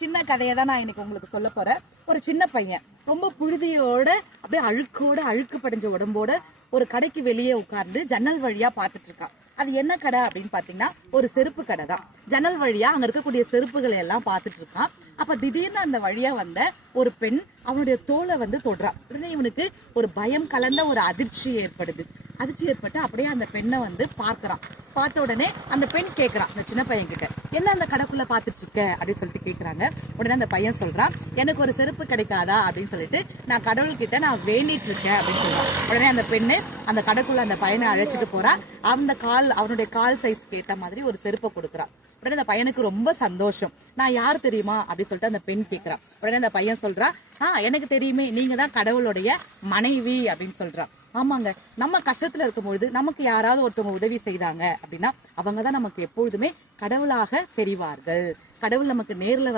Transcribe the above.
சின்ன கதையை தான் நான் இன்னைக்கு உங்களுக்கு சொல்ல போறேன். ஒரு சின்ன பையன் ரொம்ப புழுதியோட அப்படியே அழுக்கு படிஞ்ச உடம்போட ஒரு கடைக்கு வெளியே உட்கார்ந்து ஜன்னல் வழியா பாத்துட்டு இருக்கான். அது என்ன கடை அப்படின்னு பாத்தீங்கன்னா ஒரு செருப்பு கடை தான். ஜன்னல் வழியா அங்க இருக்கக்கூடிய செருப்புகளை எல்லாம் பாத்துட்டு இருக்கான். அப்ப திடீர்னு அந்த வழியா வந்த ஒரு பெண் அவனுடைய தோலை தொடுறான். உடனே இவனுக்கு ஒரு பயம் கலந்த ஒரு அதிர்ச்சி ஏற்படுது. அதிர்ச்சி ஏற்பட்டு அப்படியே அந்த பெண்ணை பார்க்கறான். பார்த்த உடனே அந்த பெண் கேட்கறான் அந்த சின்ன பையன் கிட்ட, என்ன அந்த கடைக்குள்ள பாத்துட்டு இருக்க அப்படின்னு சொல்லிட்டு கேட்கறாங்க. உடனே அந்த பையன் சொல்றான், எனக்கு ஒரு செருப்பு கிடைக்காதா அப்படின்னு சொல்லிட்டு நான் கடவுள்கிட்ட நான் வேண்டிட்டு இருக்கேன் அப்படின்னு சொல்றான். உடனே அந்த பெண்ணு அந்த கடைக்குள்ள அந்த பையனை அழைச்சிட்டு போறா. அவனுடைய கால் சைஸ்க்கு ஏற்ற மாதிரி ஒரு செருப்பை கொடுக்குறான். உடனே அந்த பையனுக்கு ரொம்ப சந்தோஷம். நான் யார் தெரியுமா அப்படின்னு சொல்லிட்டு அந்த பெண் கேட்கிறான். உடனே அந்த பையன் சொல்றா, எனக்கு தெரியுமே, நீங்க தான் கடவுளுடைய மனைவி அப்படின்னு சொல்றான். ஆமாங்க, நம்ம கஷ்டத்துல இருக்கும்பொழுது நமக்கு யாராவது ஒருத்தவங்க உதவி செய்தாங்க அப்படின்னா அவங்கதான் நமக்கு எப்பொழுதுமே கடவுளாக தெரிவார்கள். கடவுள் நமக்கு நேர்ல